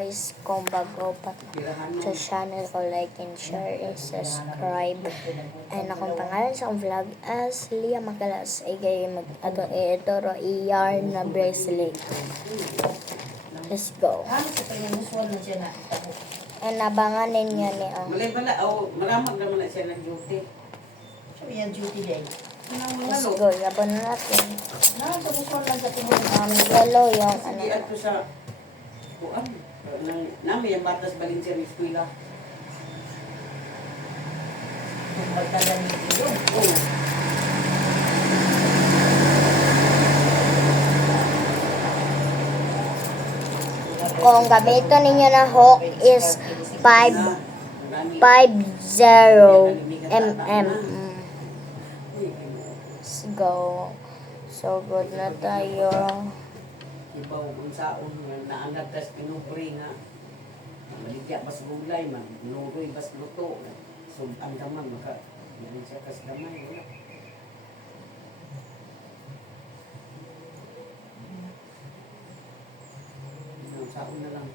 guys, kung bago pa sa channel ko, like and share and subscribe. And akong pangalan sa akong vlog as Lia Makalas ay kayo ituro yarn na bracelet. Let's go. And abangan ninyo ni Malay pala, maramag naman na siya ng duty. So, yan duty day. Let's go, yaban na natin. Nakagustuhan lang sa tumulong. Yellow yung Sige, ato sa kuan. Nami yung batas Valencia ng eskwela. Magdala ni Iyo. Oo. Kung gamitin ninyo na hook is 50 mm. Let's go. So good na tayo. Ibaw kung saon nga naanad tas pinupri nga. Maligya bas gulay, manuroy bas luto. So ang daman maka yan siya kas gamay. Wala. Saon na lang.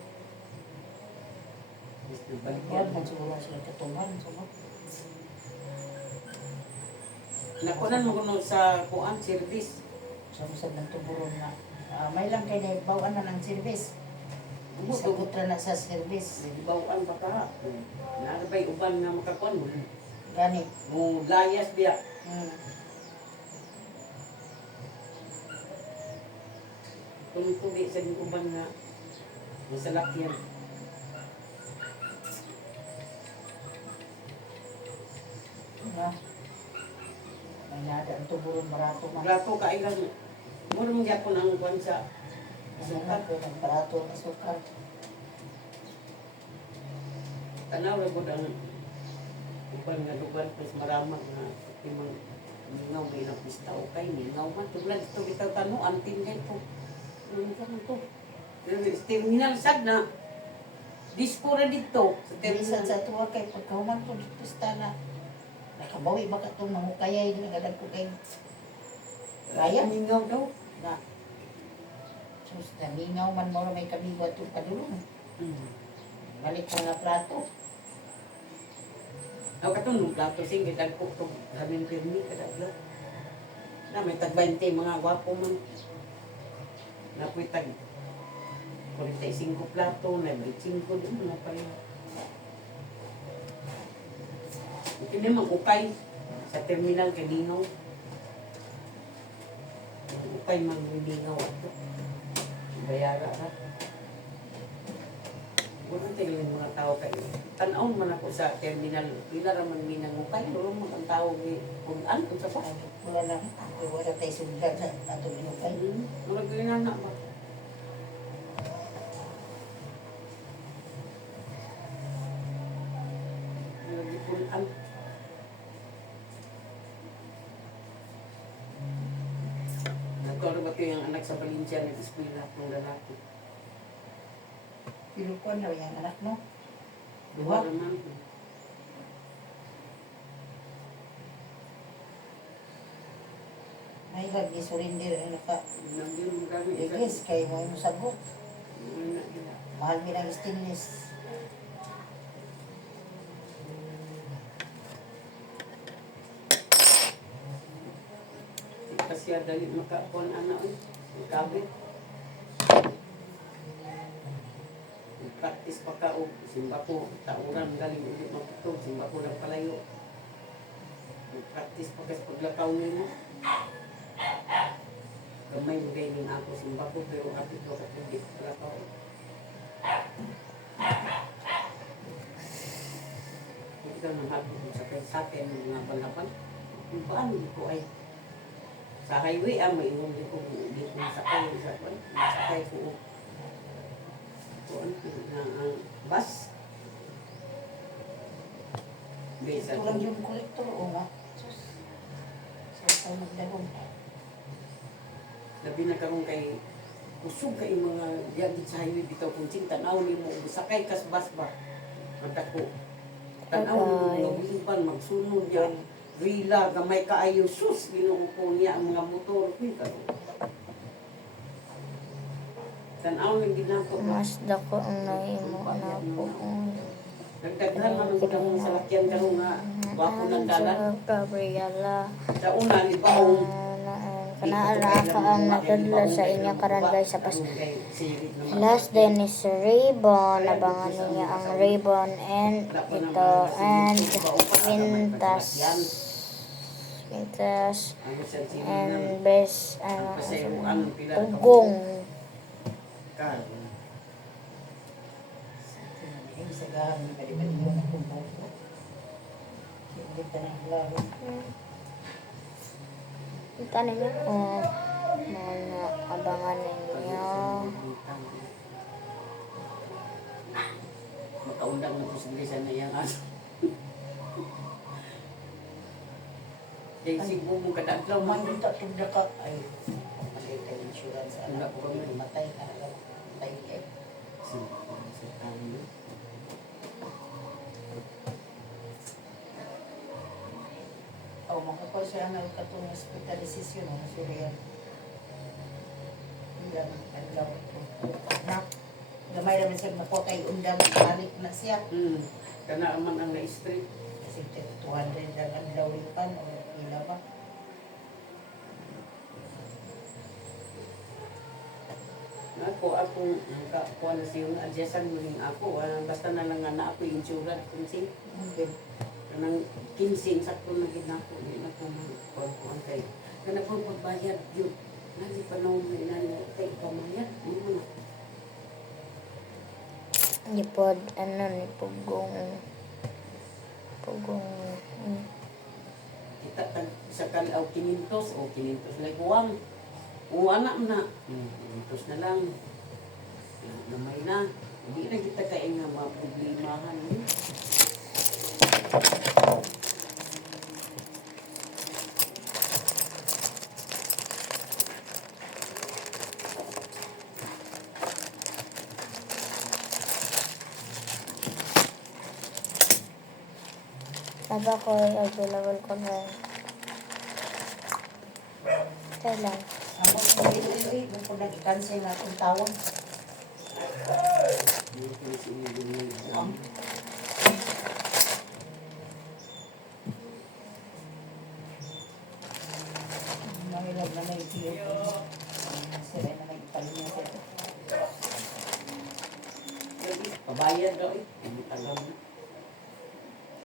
Yan, magsubulan sila katuman. Nakunan mo kuno sa kuan service. Samusad ng tuburon na. May lang kayo na bawaan na ng service. Umo Sa kutra na sa service. bawaan ba ka? Narabay uban nga makakuan mo. Gani. Mo layas biya. Tuli sa uban nga masalakyan. May nada ang tuburon barato man. Grato ka ilang muro mong gyapon ang kuan sa Sukat ko ng barato na sukat. tanaw ra gud ang uban nga lugar mas maramag nga imong mingaw bilang pista o kay mingaw man tuglan ito bitaw tanu antin kay to. Ano ka man to? Terminal sad na disco ra dito sa Bilisan terminal. sa tuwa kay pagkahuman to dito sa na. Nakabawi ba ka itong mahukayay din nagadag ko kay Raya? Mingaw daw. Na. Sus, namingaw man mo may kabiwa itong padulong. Balik pa nga plato. Aw katong nung plato sing gidagko to gamin pirmi kadaglo. Na may tag 20 mga gwapo man. Napoy tag 45 plato na 25 din mga pareho. Kini man ukay sa terminal kay Dinaw. Ukay man Dinaw ato. Bayara ra. Wala tayo yung mga tao kayo. Tanaw man ako sa terminal. Pila ra man minang ukay. Pero ang tao kung ano sa pa. Wala lang. Wala tayo sundan sa ato linukay. Wala ganyan na ba? Lagi pulaan. Nagkaroon ba ito yung anak sa Valencia ng eskwela ng lalaki? Pilukuan na yung anak mo. Duha naman. May lagi surrender ano ka. Nandiyo mo kami. Igis kay mo yung sabok. Wala nila. Mahal mi ng stainless. Kasi dali makapon ano eh. Kabit. Practice pa ka o simba ko. Tauran galing ulit mapito. Simba ko lang palayo. Practice pa kasi paglakaw nimo. Gamay mo ganyan ako simba ko. Pero kapit ko kapit paglakaw. Ito nang hapon sa akin ng mga balapan. Kung paano ko ay sa highway may iwan din ko sakay sa kwan sakay ko kuan na bus bisa Ito lang yung kolektor o nga. Sus. Sa magdalong. labi na karon kay kusog kay mga diyan sa highway bitaw kung tanaw nimo sakay kas bus ba madako tanaw nimo lubiban magsunod yan rila gamay kaayo sus ginuupo niya ang mga motor ko karon Tanaw ng ginako. Mas dako ang nahimo na po. Nagdaghan man ang gudang sa lakyan karon nga wapo ng dalan. Gabriela. Sa una ni baong Kanaara ka ang natudlo sa inyong karangay sa pas. Last day ni si Ribbon. Abangan niya ang Ribbon and ito and Quintas. Quintas and best Ugong. Yung sa gahan, bali-bali yun ang kumbuko. Hindi ka na laro. Ito ninyo kung mga abangan ninyo. Makaundang na po sa bilisan na iyang aso. Kaya sigmo mong kadaglaw man. Man, ito tunda ka. Ay, mali ka insurance. Wala po kami. Matay ka na lang. Matay ka. Sa tayo. O, makapal siya ang katong hospitalisasyon. Ano siya yan? Hindi lang ang lawat ko. Na, gamay naman siya makuha kay undang. Balik na siya. Kana man ang na-street. Kasi 200 lang ang lawipan. O, ila ba? Akong kuha na siya yung adjustan mo rin ako. Basta na lang nga na ako yung insured. Kunsi. Kanang 15 sakto na ginako. Hindi na po kuha ko ang kay. Kana po pagbayad yun. Nani pa na umay na kay pamayad. Nipod, ano, ni Pugong. Kita tag sa kalaw 500 o 500 lang buwang. O anak na. 500 na lang. Gamay na. Hindi na kita kaya nga mga problemahan. Sabi ko ay available ko na. Kailan? Amo, hindi. Kung po nag-cancel na itong tawag. Mahilag na may tiyo. Sila na may palinya sa ito. Pabayad daw eh.